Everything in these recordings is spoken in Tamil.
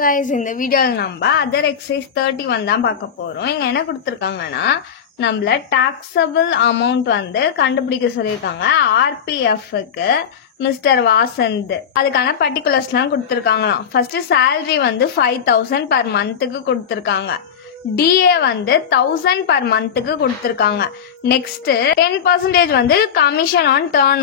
guys, இந்த வீடியோல நம்ம அதர் எக்ஸசைஸ் 31 தான் பார்க்க போறோம். இங்க என்ன கொடுத்திருக்காங்கன்னா நம்மள taxable amount வந்து கண்டுபிடிக்க சொல்லிருக்காங்க. RPF க்கு மிஸ்டர் வாசந்த் அதுக்கான பர்టిక్యులர்ஸ்லாம் கொடுத்திருக்காங்களாம். ஃபர்ஸ்ட் salary வந்து 5000 per monthக்கு கொடுத்திருக்காங்க. DA வந்து 1000 per monthக்கு கொடுத்திருக்காங்க. நெக்ஸ்ட் 10% வந்து கமிஷன் ஆன் டர்ன்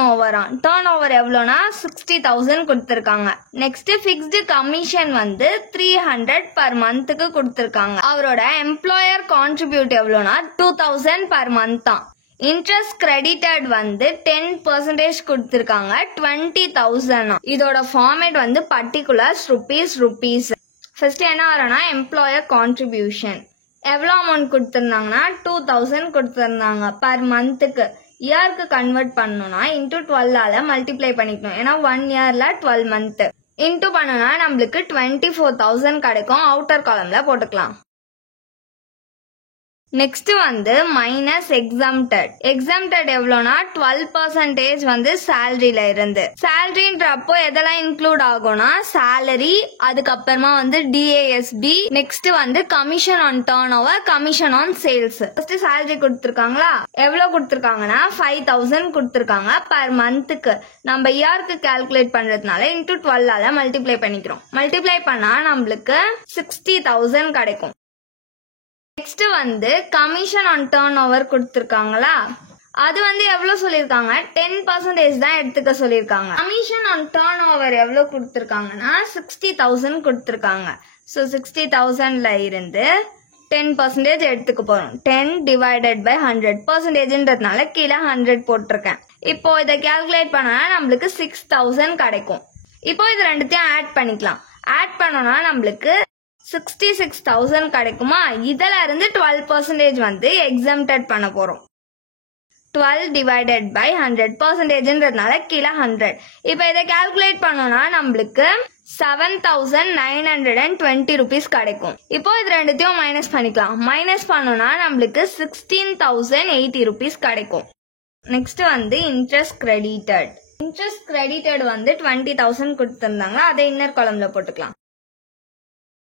ஓவர் எவ்வளோனா 60000 கொடுத்திருக்காங்க. நெக்ஸ்ட் ஃபிக்ஸ்டு கமிஷன் வந்து 300 per monthக்கு கொடுத்திருக்காங்க. அவரோட எம்ப்ளாயர் கான்ட்ரிபியூட் எவ்வளோனா 2000 per month தான். இன்ட்ரெஸ்ட் கிரெடிட்டட் வந்து 10% கொடுத்திருக்காங்க 20000. இதோட ஃபார்மேட் வந்து பர்டிகுலர்ஸ் ருபீஸ். ஃபர்ஸ்ட் என்ன வரும்னா எம்ப்ளாயர் கான்ட்ரிபியூஷன் எவ்வளோ அமௌண்ட் கொடுத்துருந்தாங்கன்னா 2000 கொடுத்துருந்தாங்க பர் மந்த்துக்கு. இயருக்கு கன்வெர்ட் பண்ணணும்னா இன்டூ 12ஆல மல்டிப்ளை பண்ணிக்கணும். ஏன்னா 1 இயர்ல 12 மந்த் இன்டூ பண்ணனா நம்மளுக்கு 24000 கிடைக்கும். அவுட்டர் காலம்ல போட்டுக்கலாம். நெக்ஸ்ட் வந்து மைனஸ் எக்ஸம்டட் எவ்வளோனா 12% வந்து சேலரியில இருந்து. சேலரின்றப்போ எதெல்லாம் இன்க்ளூட் ஆகும்னா சேலரி, அதுக்கப்புறமா வந்து DASB, நெக்ஸ்ட் வந்து commission on turn over, commission on sales. First salary கொடுத்துருக்காங்களா, எவ்வளவு கொடுத்துருக்காங்கன்னா 5000 கொடுத்துருக்காங்க பர் மந்த்துக்கு. நம்ம இயருக்கு கால்குலேட் பண்றதுனால இன்டூ 12ஆல மல்டிப்ளை பண்ணிக்கிறோம். மல்டிப்ளை பண்ணா நம்மளுக்கு 60000 கிடைக்கும். நெக்ஸ்ட் வந்து கமிஷன் ஆன் டர்ன் ஓவர் கொடுத்திருக்காங்களா, அது வந்து எவ்வளவு சொல்லிருக்காங்க 10% தான் எடுத்துக்க சொல்லிருக்காங்க. கமிஷன் ஆன் டர்ன் ஓவர் எவ்வளவு கொடுத்திருக்காங்கன்னா 60000 கொடுத்திருக்காங்க. சோ 60000ல இருந்து 10% எடுத்துக்க போறோம். 10 டிவைடட் பை 100%ன்றதுனால கீழே 100 போட்டிருக்கேன். இப்போ இதை கால்குலேட் பண்ணா நம்மளுக்கு 6000 கிடைக்கும். இப்போ இது ரெண்டுத்தையும் ஆட் பண்ணிக்கலாம். ஆட் பண்ணோம்னா நம்மளுக்கு 66000 கிடைக்குமா. இதுல இருந்து 12% வந்து எக்ஸம்டட் பண்ண போறோம். 12 டிவைடட் பை 100%ன்றதுனால கீழே 100. இப்போ இதை கால்குலேட் பண்ணோம்னா நம்மளுக்கு 7920 ருபீஸ் கிடைக்கும். இப்போ இது ரெண்டுத்தையும் மைனஸ் பண்ணிக்கலாம். மைனஸ் பண்ணோம்னா நம்மளுக்கு 16080 ருபீஸ் கிடைக்கும். நெக்ஸ்ட் வந்து இன்ட்ரெஸ்ட் கிரெடிட்டட் வந்து 20000 கொடுத்திருந்தாங்க. அதை இன்னர் காலம்ல போட்டுக்கலாம்.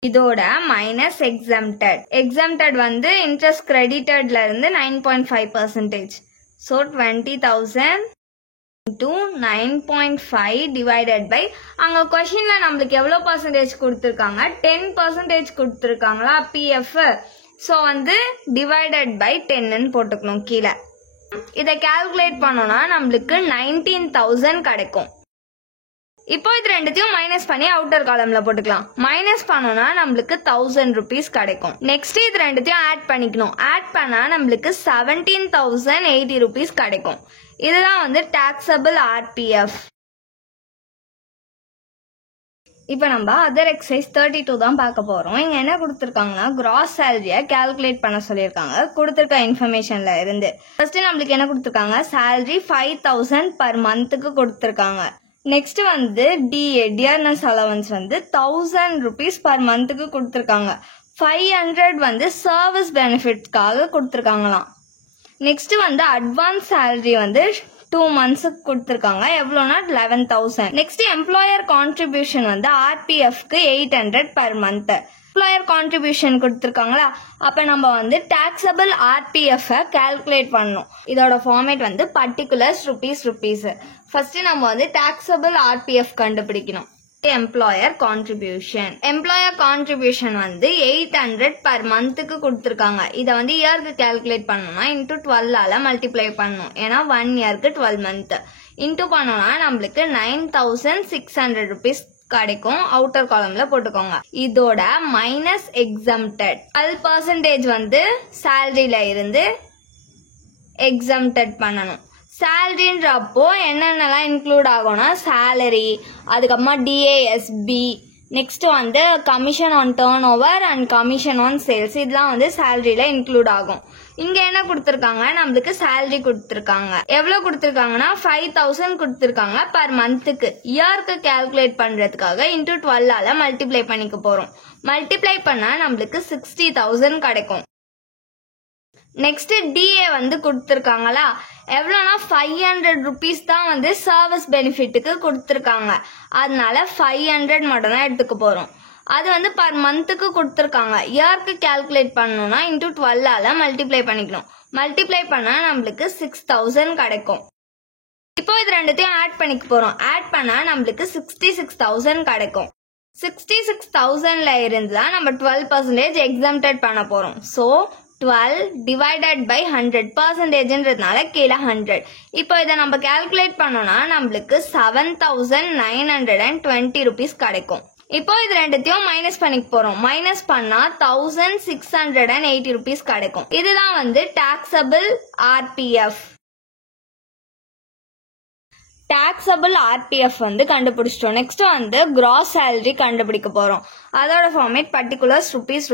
இதோட மைனஸ் எக்ஸம்டட் வந்து இன்ட்ரெஸ்ட் கிரெடிட்டட்ல இருந்து 9.5%. ஸோ 20000 into 9.5 டிவைடட் பை, அங்க கொஸ்டின்ல நம்மளுக்கு எவ்வளவு பர்சன்டேஜ் கொடுத்திருக்காங்க 10% கொடுத்திருக்காங்களா PF. ஸோ வந்து டிவைடட் பை 10 போட்டுக்கணும் கீழே. இதை கால்குலேட் பண்ணோம்னா நம்மளுக்கு 19000 கிடைக்கும். இப்போ இது ரெண்டுத்தையும் மைனஸ் பண்ணி அவுட்டர் காலம்ல போட்டுக்கலாம். மைனஸ் பண்ணோம்னா நம்மளுக்கு 1000 ருபீஸ் கிடைக்கும். நெக்ஸ்ட் இது ரெண்டுத்தையும் ஆட் பண்ணிக்கணும். ஆட் பண்ணா நம்மளுக்கு 17080 ருபீஸ் கிடைக்கும். இதுதான் வந்து டாக்ஸபிள் RPF. இப்ப நம்ம அதர் எக்ஸசைஸ் 32 தான் பார்க்க போறோம். இங்க என்ன கொடுத்திருக்காங்கன்னா கிராஸ் சேலரிய கால்குலேட் பண்ண சொல்லியிருக்காங்க கொடுத்திருக்க இன்ஃபர்மேஷன்ல இருந்து. ஃபர்ஸ்ட் நம்மளுக்கு என்ன கொடுத்திருக்காங்க சேலரி 5000 பர் மந்த்துக்கு கொடுத்திருக்காங்க. நெக்ஸ்ட் வந்து டியர்னஸ் அலவன்ஸ் வந்து 1000 ருபீஸ் பர் மந்த்துக்கு கொடுத்திருக்காங்க. 500 வந்து சர்வீஸ் பெனிஃபிட்காக கொடுத்திருக்காங்களாம். நெக்ஸ்ட் வந்து அட்வான்ஸ் சேலரி வந்து 2 மந்த்ஸுக்கு கொடுத்திருக்காங்க. எவ்வளோனா 11000. நெக்ஸ்ட் எம்ப்ளாயர் கான்ட்ரிபியூஷன் வந்து RPFக்கு 800 பர் மந்த். எம்ப்ளாயர் கான்ட்ரிபியூஷன் கொடுத்திருக்காங்களா, அப்ப நம்ம வந்து டாக்ஸபிள் RPF கால்குலேட் பண்ணணும். இதோட ஃபார்மேட் வந்து பர்டிகுலர்ஸ் ருபீஸ். ஃபர்ஸ்ட் நம்ம வந்து டாக்ஸபிள் RPF கண்டுபிடிக்கணும். எம்ப்ளாயர் கான்ட்ரிபியூஷன் வந்து 800 பர் மந்த்துக்கு கொடுத்திருக்காங்க. இதை வந்து இயருக்கு கால்குலேட் பண்ணணும்னா இன்டூ 12ஆல மல்டிப்ளை பண்ணணும். ஏன்னா 1 இயருக்கு 12 மந்த் இன்டூ பண்ணோம்னா நம்மளுக்கு 9600 ருபீஸ் கிடைக்கும். அவுட்டர் காலம்ல போட்டுக்கோங்க. இதோட மைனஸ் எக்ஸம்டட் 12% வந்து சேலரியில இருந்து எக்ஸம்டட் பண்ணணும். சேலரின்றப்போ என்னென்னலாம் இன்க்ளூட் ஆகும்னா சேலரி, அதுக்கப்புறமா DASB, நெக்ஸ்ட் வந்து commission on turn over and commission on sales. இதெல்லாம் வந்து சேலரியில இன்க்ளூட் ஆகும். இங்க என்ன கொடுத்திருக்காங்க நம்மளுக்கு சேலரி கொடுத்திருக்காங்க. எவ்வளவு கொடுத்திருக்காங்கன்னா 5000 கொடுத்திருக்காங்க பர் மந்த்துக்கு. இயருக்கு கால்குலேட் பண்றதுக்காக இன்டூ 12ஆல மல்டிப்ளை பண்ணிக்க போறோம். மல்டிப்ளை பண்ணா நம்மளுக்கு 60000 கிடைக்கும். நெக்ஸ்ட் DA வந்து கொடுத்திருக்காங்களா, எவ்வளோனா 500 ருபீஸ் தான் வந்து சர்வீஸ் பெனிஃபிட்டுக்கு கொடுத்திருக்காங்க. அதனால 500 மட்டும் தான் எடுத்துக்க போறோம். அது வந்து பர் மந்த்துக்கு கொடுத்துருக்காங்க. இயர்க்கு கால்குலேட் பண்ணணும்னா இன்டூ 12ஆல மல்டிப்ளை பண்ணிக்கணும். மல்டிப்ளை பண்ணா நம்மளுக்கு 6000 கிடைக்கும். இப்போ இது ரெண்டுத்தையும் ஆட் பண்ணிக்க போறோம். ஆட் பண்ணா நம்மளுக்கு 66,000 கிடைக்கும். 66,000ல இருந்து நம்ம 12% exempted பண்ண போறோம். ஸோ 12 divided by 100%ன்றதுனால கீழே 100. இப்போ இதை நம்ம கால்குலேட் பண்ணோம்னா நம்மளுக்கு 7,920 rupees கிடைக்கும். இப்போ இது ரெண்டுத்தையும் மைனஸ் பண்ணிக்க போறோம். மைனஸ் பண்ணா 1,680 rupees கிடைக்கும். இதுதான் வந்து taxable RPF. taxable RPF வந்து கண்டுபிடிச்சிட்டோம். நெக்ஸ்ட் வந்து gross salary கண்டுபிடிக்க போறோம். அதோட ஃபார்மேட் particulars rupees.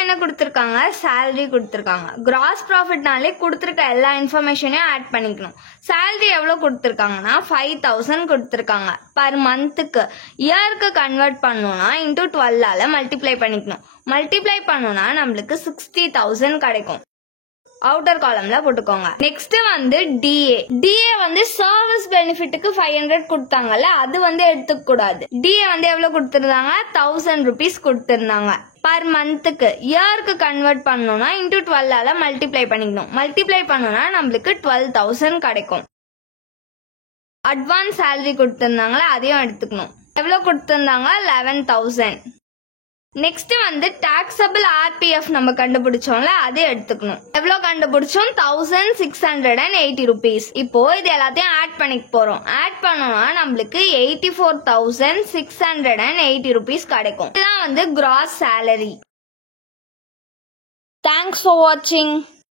என்ன கொடுத்திருக்காங்க? salary கொடுத்திருக்காங்க. gross profitனாலே கொடுத்திருக்க எல்லா இன்ஃபர்மேஷனையும் ஆட் பண்ணிக்கணும். salary எவ்வளவு கொடுத்திருக்காங்கன்னா 5,000 கொடுத்திருக்காங்க பர் மந்த்துக்கு. இயருக்கு கன்வெர்ட் பண்ணணும்னா இன்டூ 12ஆல மல்டிப்ளை பண்ணிக்கணும். மல்டிப்ளை பண்ணணும்னா நம்மளுக்கு 60,000 கிடைக்கும். அவுட்டர் காலம்ல போட்டுக்கோங்க. நெக்ஸ்ட் வந்து டிஏ வந்து சர்வீஸ் பெனிஃபிட்டுக்கு 500 கொடுத்தாங்கல்ல, அது வந்து எடுத்துக்க கூடாது. டிஏ வந்து எவ்வளவு கொடுத்திருந்தாங்க? 1000 rupees கொடுத்திருந்தாங்க பர் மந்த்துக்கு. இயருக்கு கன்வெர்ட் பண்ணணும்னா இன்டூ 12ஆல மல்டிப்ளை பண்ணிக்கணும். மல்டிப்ளை பண்ணணும்னா நம்மளுக்கு 12,000 கிடைக்கும். அட்வான்ஸ் சேலரி கொடுத்திருந்தாங்களா, அதையும் எடுத்துக்கணும். எவ்வளவு கொடுத்திருந்தாங்க? 11,000. நெக்ஸ்ட் வந்து taxable RPF நம்ம கண்டுபிடிச்சோம்ல, அதை எடுத்துக்கணும். எவ்வளவு கண்டுபிடிச்சோம்? 1,680 rupees. இப்போ இது எல்லாத்தையும் ஆட் பண்ணிக்க போறோம். ஆட் பண்ணோம்னா நம்மளுக்கு 84,680 rupees கிடைக்கும். இதுதான் வந்து gross salary. Thanks for watching.